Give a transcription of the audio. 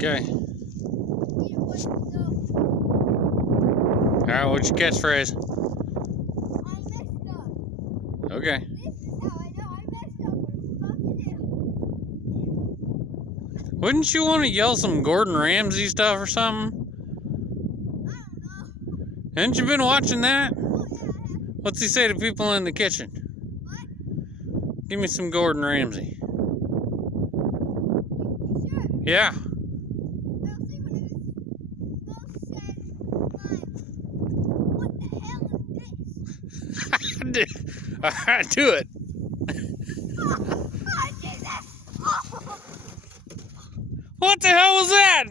Okay. Alright, what's your catchphrase? I messed up. Okay. This is how I know I messed up what I'm about to do. Wouldn't you want to yell some Gordon Ramsay stuff or something? I don't know. Haven't you been watching that? Oh, yeah, I have. What's he say to people in the kitchen? What? Give me some Gordon Ramsay. You sure? Yeah. I'll see when it is most said line. What the hell is this? Alright, do it. Oh, Jesus! Oh. What the hell was that?